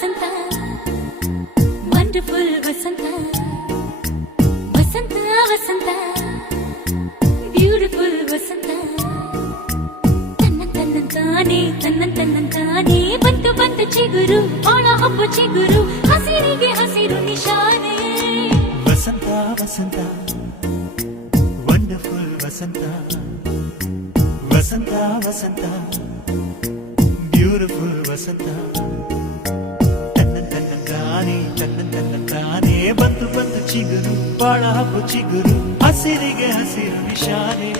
ವಸಂತ wonderful ವಸಂತ ವಸಂತ ವಸಂತ beautiful ವಸಂತ ತನ್ನಂತಾನೆ ಬಂತು ಬಂತು ಚಿಗುರು ಒಳ ಹಬ್ಬ ಚಿಗುರು ಹಸಿರಿಗೆ ಹಸಿರು ನಿಶಾನೆ ವಸಂತ ವಸಂತ ವಂಡರ್ಫುಲ್ ವಸಂತ ವಸಂತ ವಸಂತ ಬ್ಯೂಟಿಫುಲ್ ವಸಂತ ತನ್ನಂತಾನೆ ಬಂತು ಬಂತು ಚಿಗುರು ಬಾಳ ಹಬ್ಬ ಚಿಗುರು ಹಸಿರಿಗೆ ಹಸಿರು ನಿಶಾನೆ